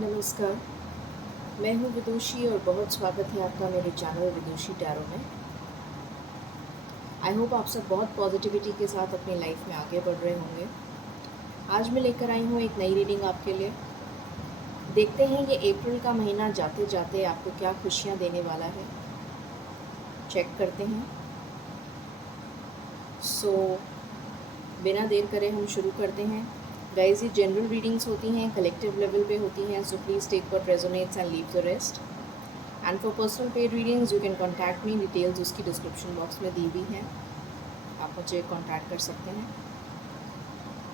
नमस्कार, मैं हूँ विदुषी और बहुत स्वागत है आपका मेरे चैनल विदुषी टैरो में। आई होप आप सब बहुत पॉजिटिविटी के साथ अपनी लाइफ में आगे बढ़ रहे होंगे। आज मैं लेकर आई हूँ एक नई रीडिंग आपके लिए। देखते हैं ये अप्रैल का महीना जाते जाते आपको क्या खुशियाँ देने वाला है। चेक करते हैं। बिना देर करे हम शुरू करते हैं। गाइस, ये जनरल रीडिंग्स होती हैं, कलेक्टिव लेवल पे होती हैं, so please take what resonates and leave the rest. And for personal paid readings you can contact me, details उसकी डिस्क्रिप्शन बॉक्स में दी हुई हैं, आप मुझे कॉन्टैक्ट कर सकते हैं।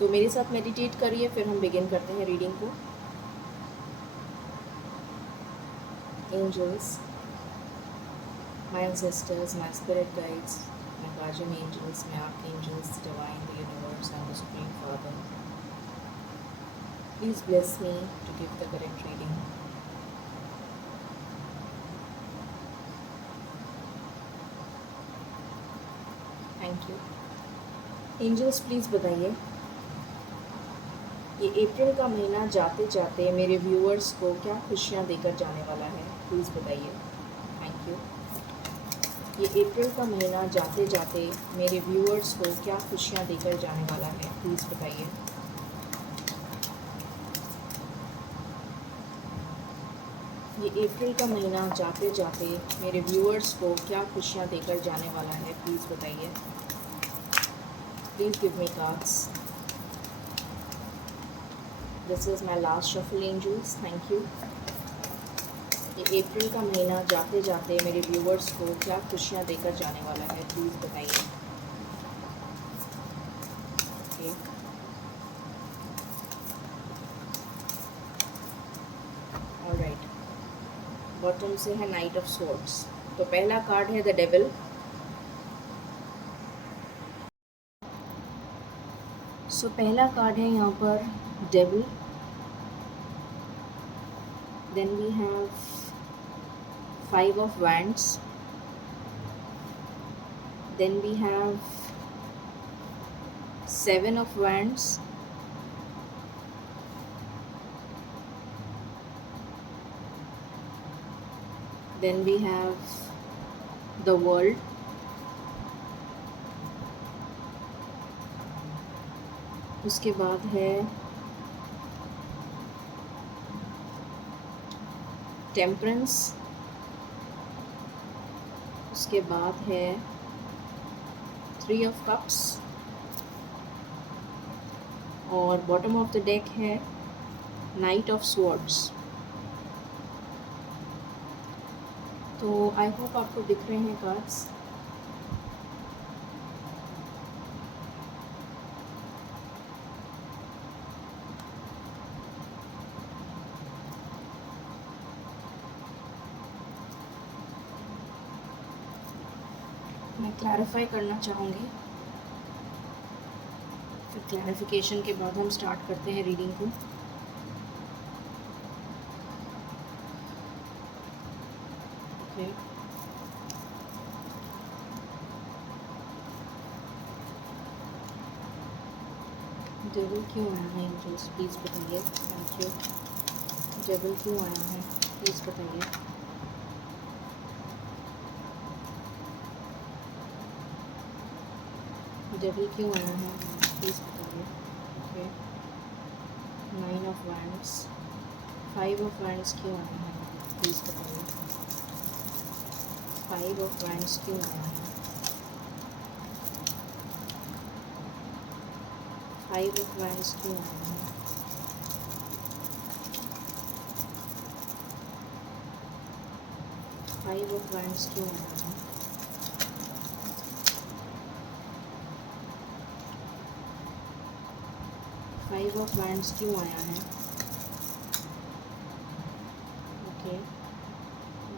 तो मेरे साथ मेडिटेट करिए, फिर हम बिगिन करते हैं रीडिंग को। Angels, my ancestors, my spirit guides, my guardian angels, my archangels, divine, the universe and the supreme father, please bless me to give the correct reading. Thank you. Angels, please बताइए, ये April का महीना जाते जाते मेरे viewers को क्या खुशियाँ देकर जाने वाला है, प्लीज़ बताइए। Thank you. ये अप्रैल का महीना जाते जाते मेरे व्यूअर्स को क्या खुशियाँ देकर जाने वाला है, प्लीज़ बताइए। ये अप्रैल का महीना जाते जाते मेरे व्यूअर्स को क्या खुशियाँ देकर जाने वाला है, प्लीज़ बताइए। Please give me cards. This is my last shuffle angels, thank you. ये अप्रैल का महीना जाते जाते मेरे व्यूअर्स को क्या खुशियाँ देकर जाने वाला है, प्लीज़ बताइए। Okay, alright. बॉटम से है नाइट ऑफ स्वॉर्ड्स। तो पहला कार्ड है द डेविल। पहला कार्ड है यहाँ पर devil. Then we have 5 of wands. Then we have 7 of wands. Then we have the world. उसके बाद है टेम्परेंस। उसके बाद है 3 of cups और बॉटम ऑफ द डेक है नाइट ऑफ स्वॉर्ड्स। तो आई होप आपको दिख रहे हैं कार्ड्स। मैं क्लैरिफाई करना चाहूँगी, फिर क्लैरिफिकेशन के बाद हम स्टार्ट करते हैं रीडिंग को। ओके, डेविल क्यों आया है एंजल्स, प्लीज़ बताइए। Thank you. डेविल क्यों आया है, प्लीज़ बताइए। डेविल क्यों आया है, प्लीज़ बताइए। Okay, 9 of wands, 5 of wands क्यों आया है, प्लीज़ बताइए। 5 of wands क्यों आया है, 5 of wands क्यों आया है, 5 of wands क्यों आया है, 5 of wands क्यों आया है। Okay,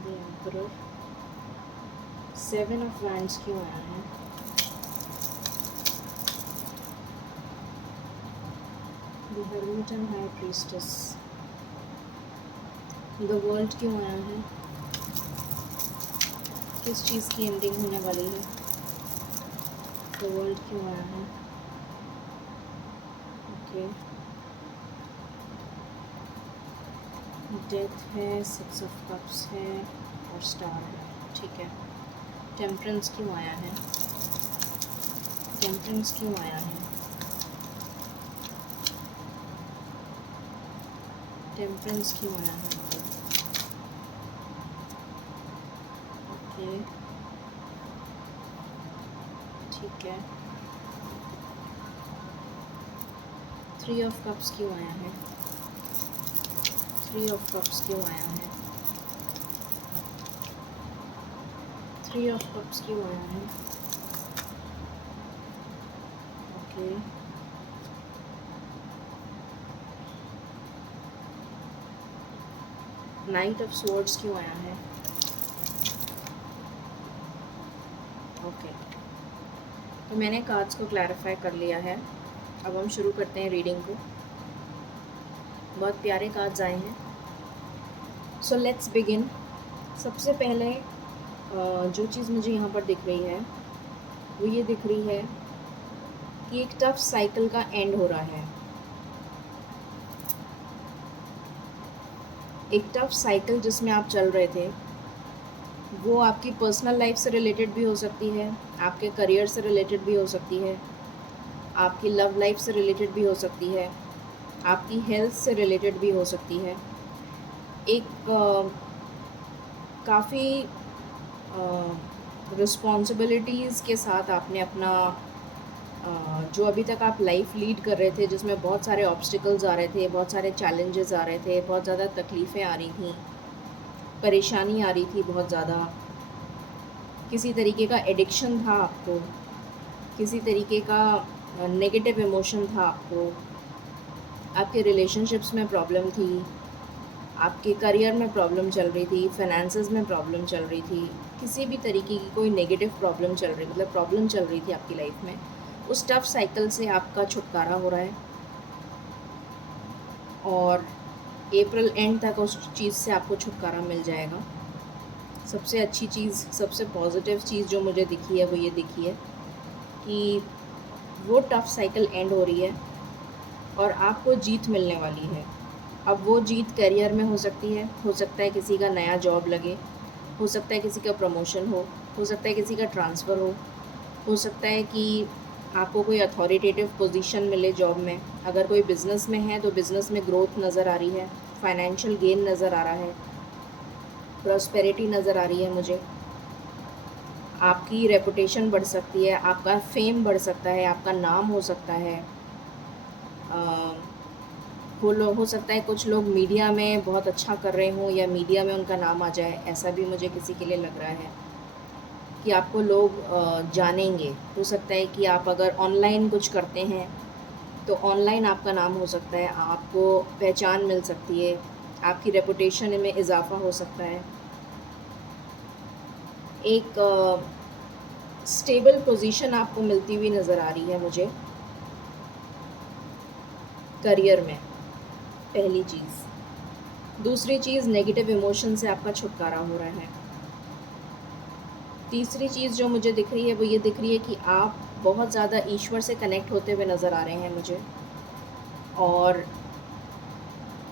the emperor. 7 of wands क्यों आया है, the hermit and high priestess। The world क्यों आया है, किस चीज़ की एंडिंग होने वाली है। द वर्ल्ड क्यों आया है। ओके, डेथ है, 6 ऑफ कप्स है और स्टार है। ठीक है, टेम्परेंस क्यों आया है? टेम्परेंस क्यों आया है? टेम्परेंस क्यों आया है? ओके, ठीक है। 3 ऑफ कप्स क्यों आया है? 3 ऑफ कप्स क्यों आया है? 3 ऑफ कप्स क्यों आया है? ओके, नाइट ऑफ स्वॉर्ड्स क्यों आया है? ओके, तो मैंने कार्ड्स को क्लैरिफाई कर लिया है। अब हम शुरू करते हैं रीडिंग को। बहुत प्यारे कार्ड्स आए हैं, सो लेट्स बिगिन। सबसे पहले जो चीज़ मुझे यहाँ पर दिख रही है वो ये दिख रही है कि एक टफ साइकिल का एंड हो रहा है। एक टफ साइकिल जिसमें आप चल रहे थे, वो आपकी पर्सनल लाइफ से रिलेटेड भी हो सकती है, आपके करियर से रिलेटेड भी हो सकती है, आपकी लव लाइफ से रिलेटेड भी हो सकती है, आपकी हेल्थ से रिलेटेड भी हो सकती है। एक काफ़ी रिस्पॉन्सिबिलिटीज़ के साथ आपने अपना जो अभी तक आप लाइफ लीड कर रहे थे, जिसमें बहुत सारे ऑब्स्टिकल्स आ रहे थे, बहुत सारे चैलेंजेस आ रहे थे, बहुत ज़्यादा तकलीफ़ें आ रही थी, परेशानी आ रही थी बहुत ज़्यादा, किसी तरीके का एडिक्शन था आपको, किसी तरीके का नेगेटिव इमोशन था आपको, आपके रिलेशनशिप्स में प्रॉब्लम थी, आपके करियर में प्रॉब्लम चल रही थी, फाइनेंसेस में प्रॉब्लम चल रही थी, किसी भी तरीके की कोई नेगेटिव प्रॉब्लम चल रही, मतलब प्रॉब्लम चल रही थी आपकी लाइफ में, उस टफ साइकिल से आपका छुटकारा हो रहा है। और अप्रैल एंड तक उस चीज़ से आपको छुटकारा मिल जाएगा। सबसे अच्छी चीज़, सबसे पॉजिटिव चीज़ जो मुझे दिखी है वो ये दिखी है कि वो टफ साइकिल एंड हो रही है और आपको जीत मिलने वाली है। अब वो जीत करियर में हो सकती है, हो सकता है किसी का नया जॉब लगे, हो सकता है किसी का प्रमोशन हो सकता है किसी का ट्रांसफ़र हो सकता है कि आपको कोई अथॉरिटेटिव पोजीशन मिले जॉब में। अगर कोई बिज़नेस में है तो बिज़नेस में ग्रोथ नज़र आ रही है, फाइनेंशियल गेन नज़र आ रहा है, प्रॉस्पेरिटी नज़र आ रही है मुझे। आपकी रेपुटेशन बढ़ सकती है, आपका फेम बढ़ सकता है, आपका नाम हो सकता है। हो सकता है कुछ लोग मीडिया में बहुत अच्छा कर रहे हों या मीडिया में उनका नाम आ जाए, ऐसा भी मुझे किसी के लिए लग रहा है कि आपको लोग जानेंगे। हो सकता है कि आप अगर ऑनलाइन कुछ करते हैं तो ऑनलाइन आपका नाम हो सकता है, आपको पहचान मिल सकती है, आपकी रेपुटेशन में इजाफ़ा हो सकता है। एक स्टेबल पोजीशन आपको मिलती हुई नज़र आ रही है मुझे करियर में, पहली चीज़। दूसरी चीज़, नेगेटिव इमोशन से आपका छुटकारा हो रहा है। तीसरी चीज़ जो मुझे दिख रही है वो ये दिख रही है कि आप बहुत ज़्यादा ईश्वर से कनेक्ट होते हुए नज़र आ रहे हैं मुझे, और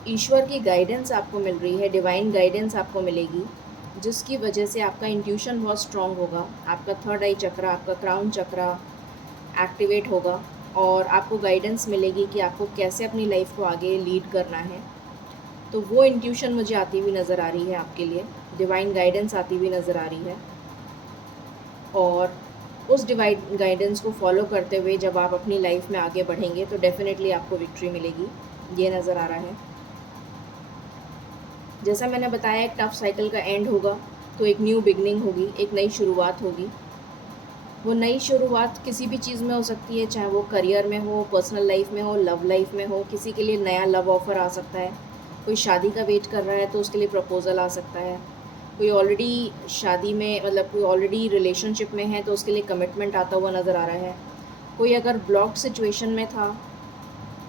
ईश्वर की गाइडेंस आपको मिल रही है, डिवाइन गाइडेंस आपको मिलेगी, जिसकी वजह से आपका इंट्यूशन बहुत स्ट्रॉन्ग होगा, आपका थर्ड आई चक्रा, आपका क्राउन चक्रा एक्टिवेट होगा और आपको गाइडेंस मिलेगी कि आपको कैसे अपनी लाइफ को आगे लीड करना है। तो वो इंट्यूशन मुझे आती हुई नज़र आ रही है आपके लिए, डिवाइन गाइडेंस आती हुई नज़र आ रही है, और उस डिवाइन गाइडेंस को फॉलो करते हुए जब आप अपनी लाइफ में आगे बढ़ेंगे तो डेफ़िनेटली आपको विक्ट्री मिलेगी, ये नज़र आ रहा है। जैसा मैंने बताया, एक टफ साइकिल का एंड होगा तो एक न्यू बिगनिंग होगी, एक नई शुरुआत होगी। वो नई शुरुआत किसी भी चीज़ में हो सकती है, चाहे वो करियर में हो, पर्सनल लाइफ में हो, लव लाइफ में हो। किसी के लिए नया लव ऑफ़र आ सकता है, कोई शादी का वेट कर रहा है तो उसके लिए प्रपोज़ल आ सकता है, कोई ऑलरेडी शादी में, मतलब कोई ऑलरेडी रिलेशनशिप में है तो उसके लिए कमिटमेंट आता हुआ नज़र आ रहा है। कोई अगर ब्लॉक सिचुएशन में था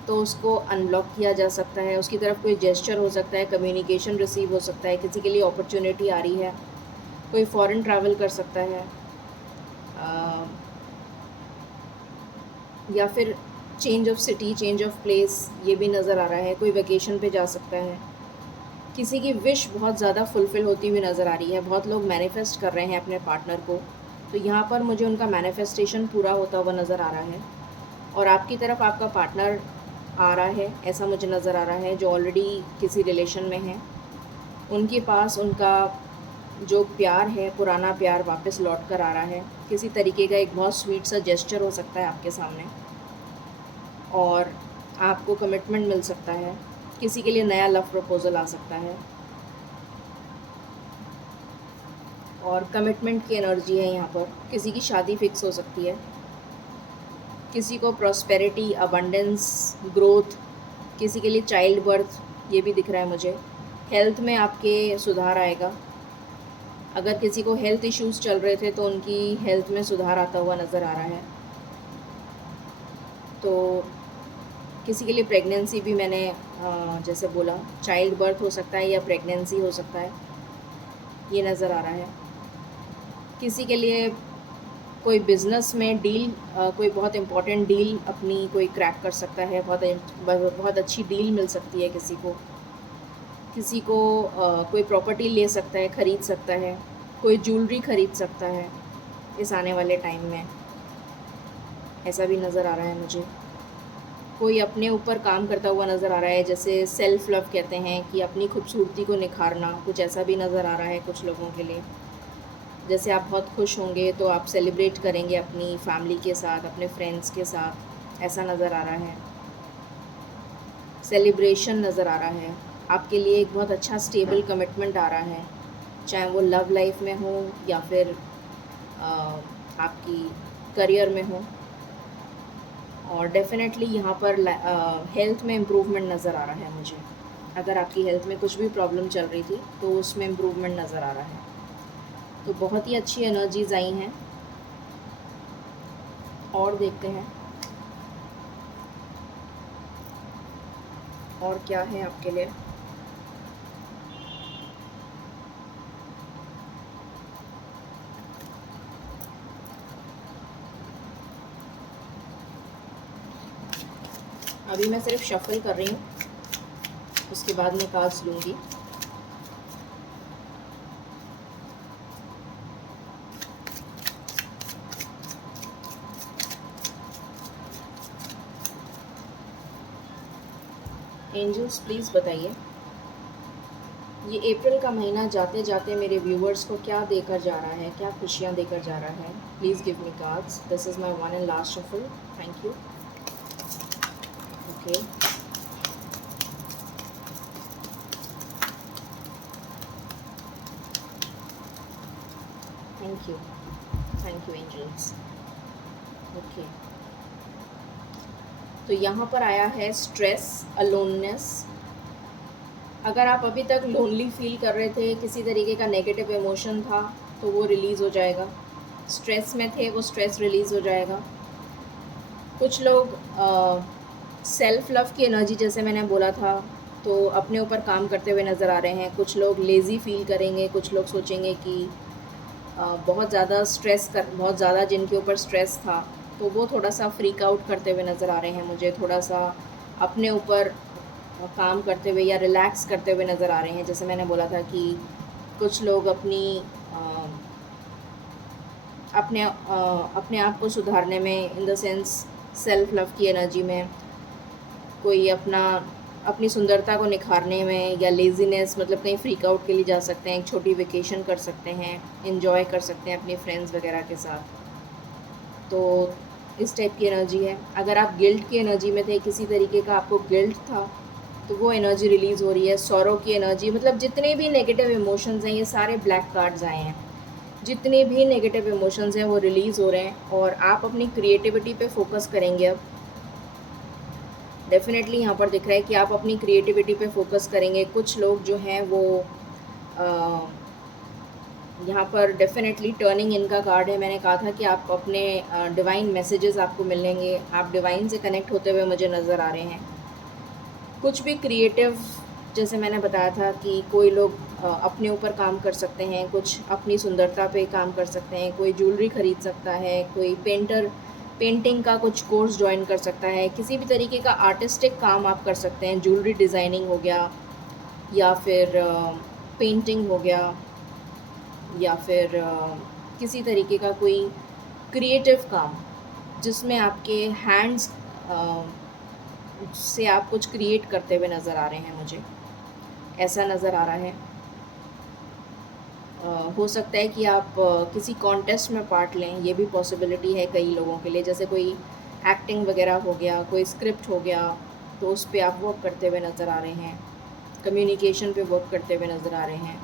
तो उसको अनब्लॉक किया जा सकता है, उसकी तरफ कोई जेस्चर हो सकता है, कम्युनिकेशन रिसीव हो सकता है, किसी के लिए अपॉर्चुनिटी आ रही है, कोई फॉरेन ट्रैवल कर सकता है, या फिर change of city, change of place, ये भी नज़र आ रहा है, कोई वेकेशन पे जा सकता है। किसी की विश बहुत ज़्यादा फुलफ़िल होती हुई नज़र आ रही है, बहुत लोग मैनिफेस्ट कर रहे हैं अपने पार्टनर को, तो यहाँ पर मुझे उनका मैनिफेस्टेशन पूरा होता हुआ नज़र आ रहा है। और आपकी तरफ आपका पार्टनर आ रहा है, ऐसा मुझे नज़र आ रहा है, जो ऑलरेडी किसी रिलेशन में है। उनके पास उनका जो प्यार है, पुराना प्यार वापस लौट कर आ रहा है। किसी तरीके का एक बहुत स्वीट सा जेस्चर हो सकता है आपके सामने, और आपको कमिटमेंट मिल सकता है। किसी के लिए नया लव प्रपोज़ल आ सकता है, और कमिटमेंट की एनर्जी है यहाँ पर। किसी की शादी फिक्स हो सकती है, किसी को प्रॉस्पेरिटी, अबंडेंस, ग्रोथ, किसी के लिए चाइल्ड बर्थ, ये भी दिख रहा है मुझे। हेल्थ में आपके सुधार आएगा। अगर किसी को हेल्थ इश्यूज़ चल रहे थे तो उनकी हेल्थ में सुधार आता हुआ नज़र आ रहा है। तो किसी के लिए प्रेगनेंसी भी मैंने जैसे बोला, चाइल्ड बर्थ हो सकता है या प्रेगनेंसी हो सकता है, ये नज़र आ रहा है। किसी के लिए कोई बिज़नेस में डील, कोई बहुत इम्पोर्टेंट डील अपनी कोई क्रैक कर सकता है, बहुत अच्छी डील मिल सकती है किसी को। किसी को कोई प्रॉपर्टी ले सकता है, ख़रीद सकता है, कोई ज्वेलरी ख़रीद सकता है इस आने वाले टाइम में, ऐसा भी नज़र आ रहा है मुझे। कोई अपने ऊपर काम करता हुआ नज़र आ रहा है, जैसे सेल्फ़ लव कहते हैं कि अपनी खूबसूरती को निखारना, कुछ ऐसा भी नज़र आ रहा है कुछ लोगों के लिए। जैसे आप बहुत खुश होंगे तो आप सेलिब्रेट करेंगे अपनी फैमिली के साथ, अपने फ्रेंड्स के साथ, ऐसा नज़र आ रहा है। सेलिब्रेशन नज़र आ रहा है। आपके लिए एक बहुत अच्छा स्टेबल कमिटमेंट आ रहा है, चाहे वो लव लाइफ में हो या फिर आपकी करियर में हो। और डेफ़िनेटली यहाँ पर हेल्थ में इम्प्रूवमेंट नज़र आ रहा है मुझे। अगर आपकी हेल्थ में कुछ भी प्रॉब्लम चल रही थी तो उसमें इम्प्रूवमेंट नज़र आ रहा है। तो बहुत ही अच्छी एनर्जीज़ आई हैं। और देखते हैं और क्या है आपके लिए। अभी मैं सिर्फ शफल कर रही हूँ, उसके बाद मैं कार्ड्स लूँगी। एंजल्स प्लीज़ बताइए, ये अप्रैल का महीना जाते जाते मेरे व्यूवर्स को क्या देकर जा रहा है, क्या खुशियाँ देकर जा रहा है। Please give me cards. This is my one and last shuffle. Thank you. Okay, thank you angels. Okay, तो यहाँ पर आया है स्ट्रेस, अलोननेस। अगर आप अभी तक लोनली फील कर रहे थे, किसी तरीके का नेगेटिव इमोशन था, तो वो रिलीज़ हो जाएगा। स्ट्रेस में थे, वो स्ट्रेस रिलीज़ हो जाएगा। कुछ लोग सेल्फ़ लव की एनर्जी, जैसे मैंने बोला था, तो अपने ऊपर काम करते हुए नज़र आ रहे हैं। कुछ लोग लेज़ी फील करेंगे, कुछ लोग सोचेंगे कि बहुत ज़्यादा जिनके ऊपर स्ट्रेस था, तो वो थोड़ा सा फ्रीक आउट करते हुए नज़र आ रहे हैं मुझे। थोड़ा सा अपने ऊपर काम करते हुए या रिलैक्स करते हुए नज़र आ रहे हैं। जैसे मैंने बोला था कि कुछ लोग अपने आप को सुधारने में, in the sense self love की एनर्जी में, कोई अपनी सुंदरता को निखारने में, या लेज़ीनेस मतलब कहीं फ्रीक आउट के लिए जा सकते हैं, एक छोटी वेकेशन कर सकते हैं, एंजॉय कर सकते हैं अपने फ्रेंड्स वगैरह के साथ। तो इस टाइप की एनर्जी है। अगर आप गिल्ट की एनर्जी में थे, किसी तरीके का आपको गिल्ट था, तो वो एनर्जी रिलीज़ हो रही है। सॉरो की एनर्जी, मतलब जितने भी नेगेटिव इमोशंस हैं, ये सारे ब्लैक कार्ड्स आए हैं। जितने भी नेगेटिव इमोशंस हैं वो रिलीज़ हो रहे हैं, और आप अपनी क्रिएटिविटी पे फोकस करेंगे अब। डेफ़िनेटली यहाँ पर दिख रहा है कि आप अपनी क्रिएटिविटी पे फोकस करेंगे। कुछ लोग जो हैं वो यहाँ पर डेफ़िनेटली टर्निंग इन का कार्ड है। मैंने कहा था कि आप अपने डिवाइन मैसेजेस आपको मिलेंगे, आप डिवाइन से कनेक्ट होते हुए मुझे नज़र आ रहे हैं। कुछ भी क्रिएटिव, जैसे मैंने बताया था कि कोई लोग अपने ऊपर काम कर सकते हैं, कुछ अपनी सुंदरता पे काम कर सकते हैं, कोई ज्वेलरी ख़रीद सकता है, कोई पेंटिंग का कुछ कोर्स ज्वाइन कर सकता है, किसी भी तरीके का आर्टिस्टिक काम आप कर सकते हैं। ज्वेलरी डिज़ाइनिंग हो गया, या फिर पेंटिंग हो गया, या फिर किसी तरीके का कोई क्रिएटिव काम जिसमें आपके हैंड्स से आप कुछ क्रिएट करते हुए नज़र आ रहे हैं मुझे, ऐसा नज़र आ रहा है। हो सकता है कि आप किसी कॉन्टेस्ट में पार्ट लें, ये भी पॉसिबिलिटी है कई लोगों के लिए, जैसे कोई एक्टिंग वगैरह हो गया, कोई स्क्रिप्ट हो गया, तो उस पे आप वर्क करते हुए नज़र आ रहे हैं, कम्युनिकेशन पे वर्क करते हुए नज़र आ रहे हैं,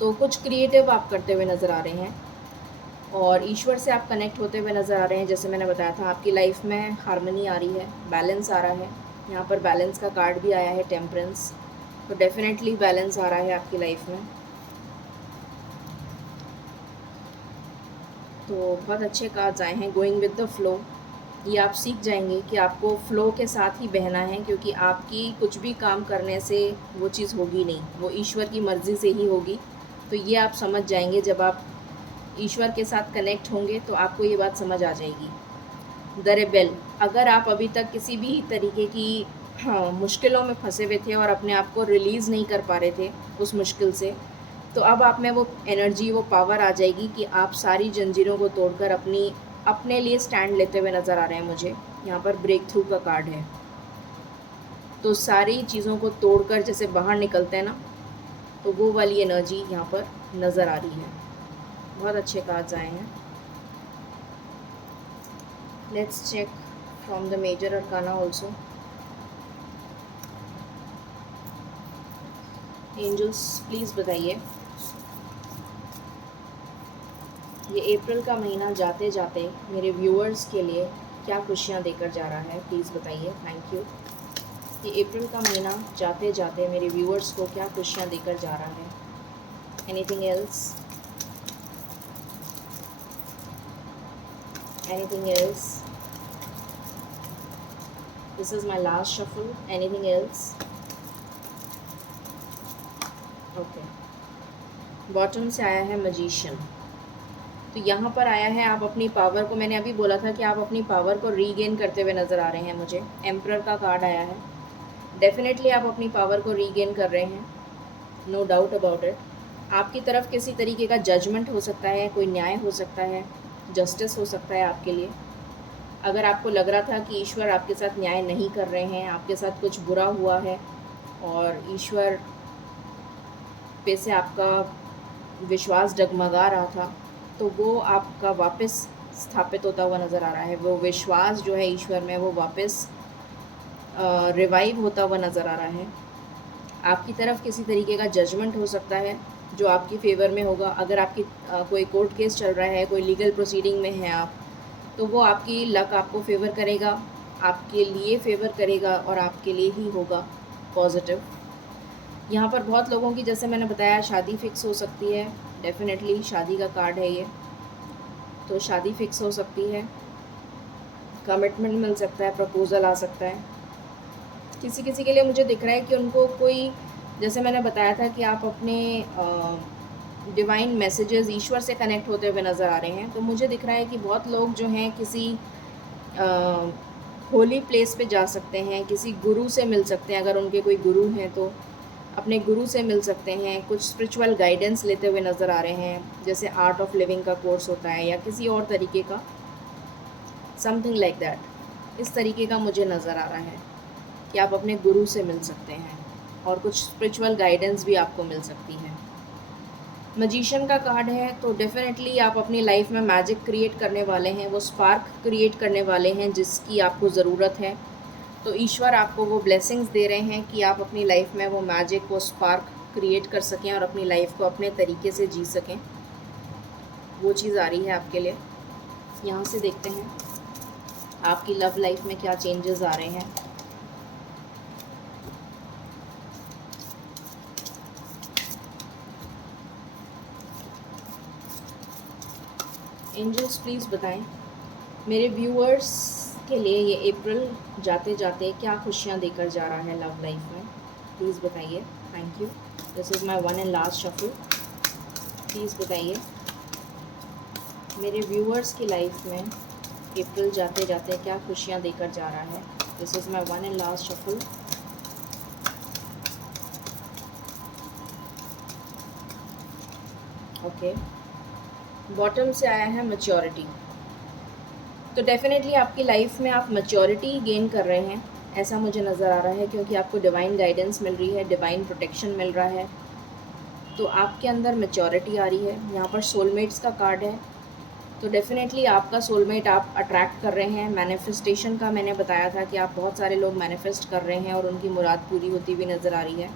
तो कुछ क्रिएटिव आप करते हुए नज़र आ रहे हैं और ईश्वर से आप कनेक्ट होते हुए नज़र आ रहे हैं। जैसे मैंने बताया था, आपकी लाइफ में हार्मनी आ रही है, बैलेंस आ रहा है। यहाँ पर बैलेंस का कार्ड भी आया है, टेम्परेंस, तो डेफिनेटली बैलेंस आ रहा है आपकी लाइफ में। तो बहुत अच्छे कार्ड्स आए हैं, गोइंग विद द फ्लो। ये आप सीख जाएंगे कि आपको फ़्लो के साथ ही बहना है, क्योंकि आपकी कुछ भी काम करने से वो चीज़ होगी नहीं, वो ईश्वर की मर्ज़ी से ही होगी। तो ये आप समझ जाएंगे, जब आप ईश्वर के साथ कनेक्ट होंगे तो आपको ये बात समझ आ जाएगी। द रेबेल, अगर आप अभी तक किसी भी तरीके की मुश्किलों में फंसे हुए थे और अपने आप को रिलीज़ नहीं कर पा रहे थे उस मुश्किल से, तो अब आप में वो एनर्जी, वो पावर आ जाएगी कि आप सारी जंजीरों को तोड़कर अपने लिए स्टैंड लेते हुए नज़र आ रहे हैं मुझे। यहाँ पर ब्रेक थ्रू का कार्ड है, तो सारी चीज़ों को तोड़कर जैसे बाहर निकलते हैं ना, तो वो वाली एनर्जी यहाँ पर नज़र आ रही है। बहुत अच्छे कार्ड्स आए हैं। Let's check from the major arcana also. Angels please बताइए, ये अप्रैल का महीना जाते जाते मेरे व्यूअर्स के लिए क्या खुशियाँ देकर जा रहा है, प्लीज़ बताइए। Thank you. ये अप्रैल का महीना जाते जाते मेरे व्यूअर्स को क्या खुशियाँ देकर जा रहा है। Anything else, anything else, this is my last shuffle. Anything else, okay. Bottom से आया है मैजिशियन, तो यहाँ पर आया है आप अपनी पावर को, मैंने अभी बोला था कि आप अपनी पावर को रीगेन करते हुए नज़र आ रहे हैं मुझे। एम्परर का कार्ड आया है, डेफिनेटली आप अपनी पावर को रीगेन कर रहे हैं, नो डाउट अबाउट इट। आपकी तरफ किसी तरीके का जजमेंट हो सकता है, कोई न्याय हो सकता है, जस्टिस हो सकता है आपके लिए। अगर आपको लग रहा था कि ईश्वर आपके साथ न्याय नहीं कर रहे हैं, आपके साथ कुछ बुरा हुआ है और ईश्वर पे से आपका विश्वास डगमगा रहा था, तो वो आपका वापस स्थापित होता हुआ नज़र आ रहा है। वो विश्वास जो है ईश्वर में, वो वापस रिवाइव होता हुआ नज़र आ रहा है। आपकी तरफ किसी तरीके का जजमेंट हो सकता है जो आपकी फ़ेवर में होगा। अगर आपकी कोई कोर्ट केस चल रहा है, कोई लीगल प्रोसीडिंग में है आप, तो वो आपकी लक आपको फ़ेवर करेगा, आपके लिए फ़ेवर करेगा और आपके लिए ही होगा पॉजिटिव। यहाँ पर बहुत लोगों की, जैसे मैंने बताया, शादी फ़िक्स हो सकती है। डेफिनेटली शादी का कार्ड है ये, तो शादी फ़िक्स हो सकती है, कमिटमेंट मिल सकता है, प्रपोज़ल आ सकता है। किसी किसी के लिए मुझे दिख रहा है कि उनको कोई, जैसे मैंने बताया था कि आप अपने डिवाइन मैसेजेस ईश्वर से कनेक्ट होते हुए नज़र आ रहे हैं, तो मुझे दिख रहा है कि बहुत लोग जो हैं किसी होली प्लेस पे जा सकते हैं, किसी गुरु से मिल सकते हैं, अगर उनके कोई गुरु हैं तो अपने गुरु से मिल सकते हैं, कुछ स्पिरिचुअल गाइडेंस लेते हुए नज़र आ रहे हैं, जैसे आर्ट ऑफ लिविंग का कोर्स होता है या किसी और तरीके का, समथिंग लाइक दैट। इस तरीके का मुझे नज़र आ रहा है कि आप अपने गुरु से मिल सकते हैं और कुछ स्पिरिचुअल गाइडेंस भी आपको मिल सकती है। मैजिशियन का कार्ड है, तो डेफिनेटली आप अपनी लाइफ में मैजिक क्रिएट करने वाले हैं, वो स्पार्क क्रिएट करने वाले हैं जिसकी आपको ज़रूरत है। तो ईश्वर आपको वो ब्लेसिंग्स दे रहे हैं कि आप अपनी लाइफ में वो मैजिक, वो स्पार्क क्रिएट कर सकें और अपनी लाइफ को अपने तरीके से जी सकें। वो चीज़ आ रही है आपके लिए। यहाँ से देखते हैं आपकी लव लाइफ में क्या चेंजेस आ रहे हैं। एंजल्स प्लीज़ बताएं मेरे व्यूअर्स के लिए ये अप्रैल जाते जाते क्या खुशियाँ देकर जा रहा है लव लाइफ में, प्लीज़ बताइए। Thank you. This is my one and last shuffle. Please बताइए मेरे व्यूअर्स की लाइफ में अप्रैल जाते जाते क्या खुशियाँ देकर जा रहा है। This is my one and last shuffle. Okay, bottom से आया है मैच्योरिटी। तो डेफिनेटली आपकी लाइफ में आप मैच्योरिटी गेन कर रहे हैं, ऐसा मुझे नज़र आ रहा है, क्योंकि आपको डिवाइन गाइडेंस मिल रही है, डिवाइन प्रोटेक्शन मिल रहा है। तो आपके अंदर मैच्योरिटी आ रही है। यहाँ पर सोलमेट्स का कार्ड है, तो डेफ़िनेटली आपका सोलमेट आप अट्रैक्ट कर रहे हैं। मैनिफेस्टेशन का मैंने बताया था कि आप बहुत सारे लोग मैनिफेस्ट कर रहे हैं और उनकी मुराद पूरी होती हुई नज़र आ रही है।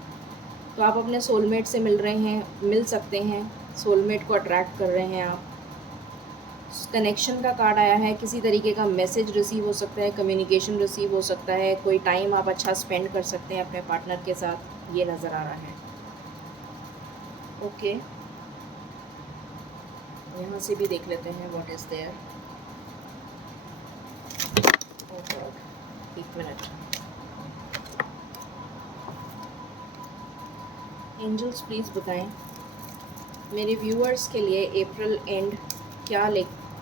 तो आप अपने सोलमेट से मिल रहे हैं, मिल सकते हैं, सोलमेट को अट्रैक्ट कर रहे हैं आप। कनेक्शन का कार्ड आया है, किसी तरीके का मैसेज रिसीव हो सकता है, कम्युनिकेशन रिसीव हो सकता है, कोई टाइम आप अच्छा स्पेंड कर सकते हैं अपने पार्टनर के साथ, ये नज़र आ रहा है। ओके, यहाँ से भी देख लेते हैं व्हाट इज़ देयर। एक मिनट, एंजल्स प्लीज़ बताएं मेरे व्यूअर्स के लिए अप्रैल एंड क्या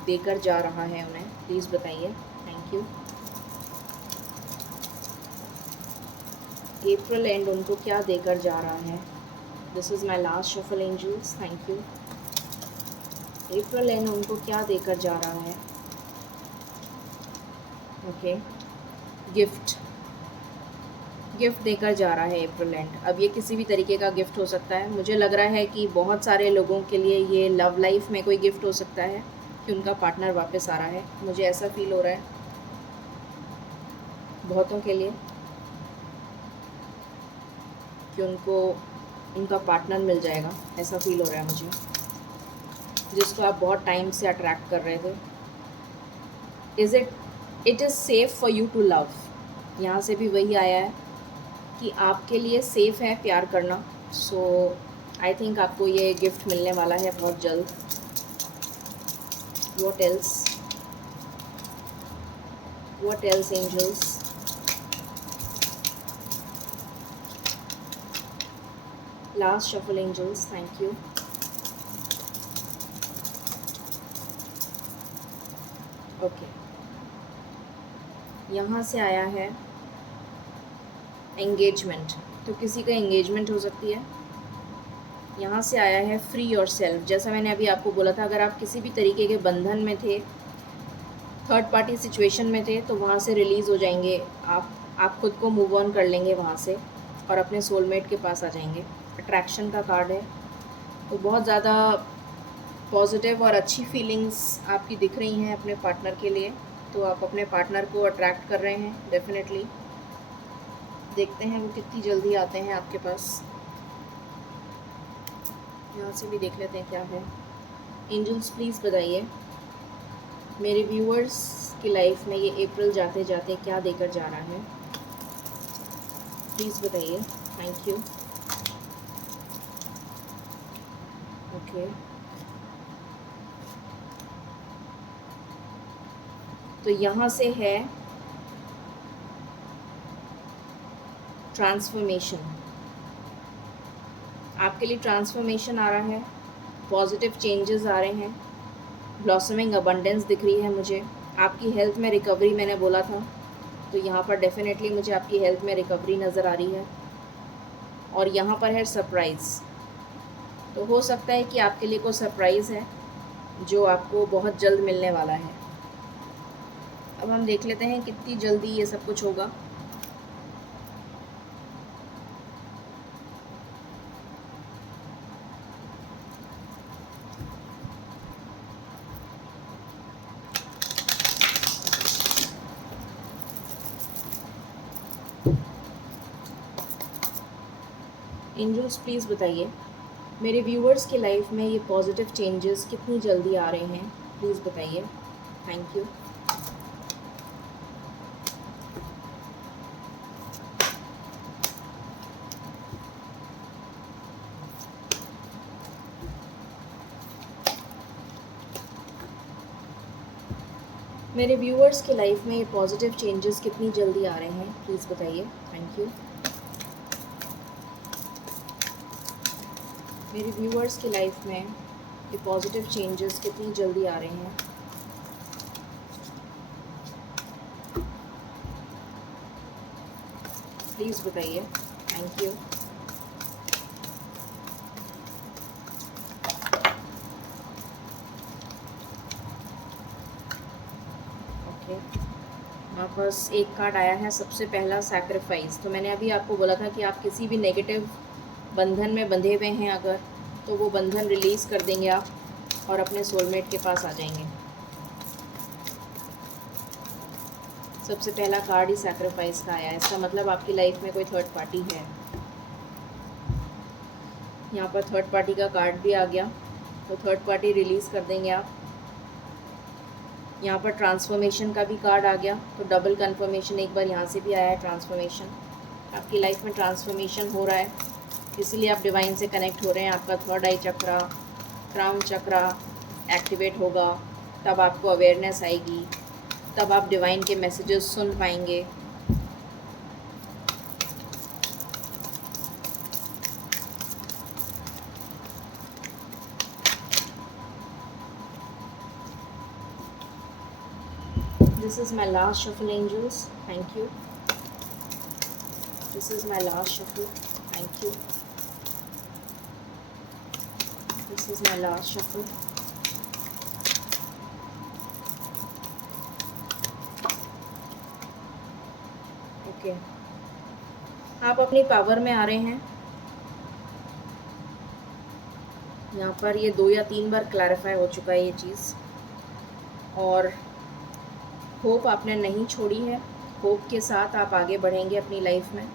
देकर जा रहा है उन्हें, प्लीज़ बताइए। Thank you. अप्रैल एंड उनको क्या देकर जा रहा है। This is my last shuffle angels, thank you. April and उनको क्या देकर जा रहा है। ओके, गिफ्ट देकर जा रहा है अप्रैल एंड। अब ये किसी भी तरीके का गिफ्ट हो सकता है। मुझे लग रहा है कि बहुत सारे लोगों के लिए ये लव लाइफ में कोई गिफ्ट हो सकता है कि उनका पार्टनर वापस आ रहा है। मुझे ऐसा फील हो रहा है बहुतों के लिए कि उनको उनका पार्टनर मिल जाएगा, ऐसा फील हो रहा है मुझे, जिसको आप बहुत टाइम से अट्रैक्ट कर रहे थे। It is safe for you to love. यहाँ से भी वही आया है कि आपके लिए सेफ़ है प्यार करना। सो आई थिंक आपको ये गिफ्ट मिलने वाला है बहुत जल्द। What else angels? Last shuffle angels, thank you. Okay, यहाँ से आया है एंगेजमेंट, तो किसी का एंगेजमेंट हो सकती है। यहाँ से आया है फ्री योर सेल्फ। जैसा मैंने अभी आपको बोला था, अगर आप किसी भी तरीके के बंधन में थे, थर्ड पार्टी सिचुएशन में थे, तो वहाँ से रिलीज़ हो जाएंगे आप खुद को मूव ऑन कर लेंगे वहाँ से और अपने सोलमेट के पास आ जाएंगे। अट्रैक्शन का कार्ड है, तो बहुत ज़्यादा पॉजिटिव और अच्छी फीलिंग्स आपकी दिख रही हैं अपने पार्टनर के लिए। तो आप अपने पार्टनर को अट्रैक्ट कर रहे हैं डेफिनेटली। देखते हैं वो कितनी जल्दी आते हैं आपके पास। यहाँ से भी देख लेते हैं क्या है। एंजल्स प्लीज़ बताइए मेरे व्यूअर्स की लाइफ में ये अप्रैल जाते जाते क्या देकर जा रहा है, प्लीज़ बताइए। Thank you. ओके, तो यहाँ से है ट्रांसफॉर्मेशन। आपके लिए ट्रांसफॉर्मेशन आ रहा है, पॉजिटिव चेंजेस आ रहे हैं, ब्लॉसमिंग अबंडेंस दिख रही है मुझे। आपकी हेल्थ में रिकवरी मैंने बोला था, तो यहाँ पर डेफिनेटली मुझे आपकी हेल्थ में रिकवरी नज़र आ रही है। और यहाँ पर है सरप्राइज़, तो हो सकता है कि आपके लिए कोई सरप्राइज़ है जो आपको बहुत जल्द मिलने वाला है। अब हम देख लेते हैं कितनी जल्दी ये सब कुछ होगा। एंजल्स प्लीज़ बताइए मेरे व्यूअर्स की लाइफ में ये पॉजिटिव चेंजेस कितनी जल्दी आ रहे हैं, प्लीज़ बताइए। Thank you. मेरे व्यूअर्स की लाइफ में ये पॉजिटिव चेंजेस कितनी जल्दी आ रहे हैं, प्लीज़ बताइए। Thank you. मेरे व्यूअर्स की लाइफ में ये पॉजिटिव चेंजेस कितनी जल्दी आ रहे हैं। प्लीज़ बताइए। Thank you. ओके, हमारे पास एक कार्ड आया है सबसे पहला सैक्रिफाइस। तो मैंने अभी आपको बोला था कि आप किसी भी नेगेटिव बंधन में बंधे हुए हैं अगर, तो वो बंधन रिलीज़ कर देंगे आप और अपने सोलमेट के पास आ जाएंगे। सबसे पहला कार्ड ही सैक्रिफाइस का आया है, इसका मतलब आपकी लाइफ में कोई थर्ड पार्टी है। यहाँ पर थर्ड पार्टी का कार्ड भी आ गया, तो थर्ड पार्टी रिलीज़ कर देंगे आप। यहाँ पर ट्रांसफॉर्मेशन का भी कार्ड आ गया, तो डबल कन्फर्मेशन एक बार यहाँ से भी आया है। ट्रांसफॉर्मेशन, आपकी लाइफ में ट्रांसफॉर्मेशन हो रहा है, इसीलिए आप डिवाइन से कनेक्ट हो रहे हैं। आपका थर्ड आई चक्रा, क्राउन चक्रा एक्टिवेट होगा, तब आपको अवेयरनेस आएगी, तब आप डिवाइन के मैसेजेस सुन पाएंगे। This is my last shuffle, angels. Thank you. This is my last shuffle. Thank you. This is my last shuffle. Okay. आप अपनी पावर में आ रहे हैं। यहाँ पर ये 2 या 3 बार क्लैरिफाई हो चुका है ये चीज़, और होप आपने नहीं छोड़ी है। होप के साथ आप आगे बढ़ेंगे अपनी लाइफ में।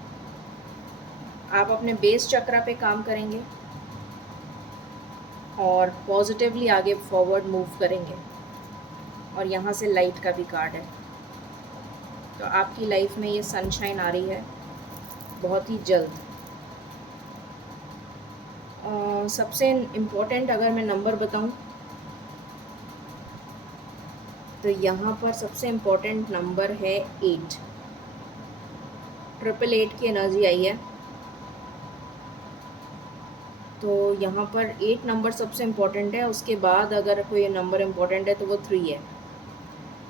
आप अपने बेस चक्रा पे काम करेंगे और पॉजिटिवली आगे फॉरवर्ड मूव करेंगे। और यहाँ से लाइट का भी कार्ड है, तो आपकी लाइफ में ये सनशाइन आ रही है बहुत ही जल्द। सबसे इम्पोर्टेंट अगर मैं नंबर बताऊं, तो यहाँ पर सबसे इम्पोर्टेंट नंबर है 8। 888 की एनर्जी आई है, तो यहाँ पर 8 नंबर सबसे इम्पोर्टेंट है। उसके बाद अगर कोई नंबर इम्पोर्टेंट है तो वो 3 है।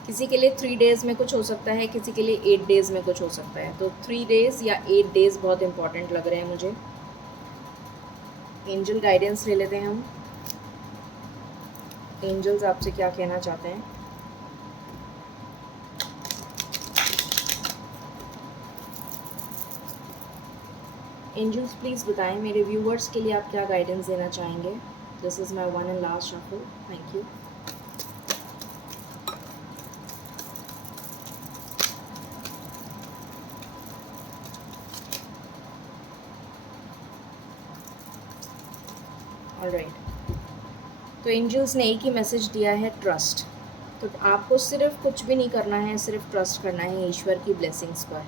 किसी के लिए 3 डेज़ में कुछ हो सकता है, किसी के लिए 8 डेज़ में कुछ हो सकता है। तो 3 डेज़ या 8 डेज़ बहुत इम्पोर्टेंट लग रहे हैं मुझे। एंजल गाइडेंस ले लेते हैं हम। एंजल्स आपसे क्या कहना चाहते हैं? एंजल्स प्लीज़ बताएं मेरे व्यूवर्स के लिए आप क्या गाइडेंस देना चाहेंगे। This is my one and last shuffle. Thank you. Alright, तो एंजल्स ने एक ही मैसेज दिया है, ट्रस्ट। तो आपको सिर्फ कुछ भी नहीं करना है, सिर्फ ट्रस्ट करना है ईश्वर की ब्लेसिंग्स पर।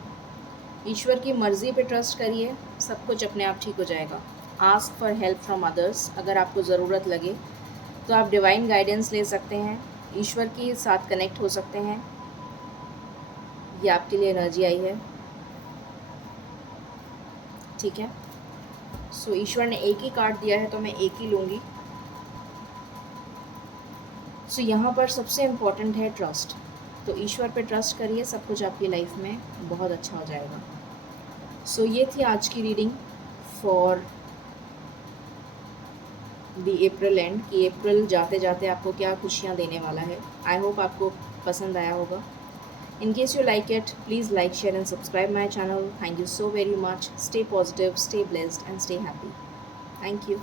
ईश्वर की मर्ज़ी पे ट्रस्ट करिए, सब कुछ अपने आप ठीक हो जाएगा। Ask for help from others, अगर आपको ज़रूरत लगे तो आप डिवाइन गाइडेंस ले सकते हैं, ईश्वर के साथ कनेक्ट हो सकते हैं। ये आपके लिए एनर्जी आई है, ठीक है। सो ईश्वर ने एक ही कार्ड दिया है तो मैं एक ही लूँगी। सो यहाँ पर सबसे इम्पोर्टेंट है ट्रस्ट। तो ईश्वर पे ट्रस्ट करिए, सब कुछ आपकी लाइफ में बहुत अच्छा हो जाएगा। सो ये थी आज की reading for the April and, कि अप्रैल जाते जाते आपको क्या खुशियाँ देने वाला है। आई होप आपको पसंद आया होगा। In case you like it, please like, share and subscribe my channel. Thank you so very much. Stay positive, stay blessed and stay happy. Thank you.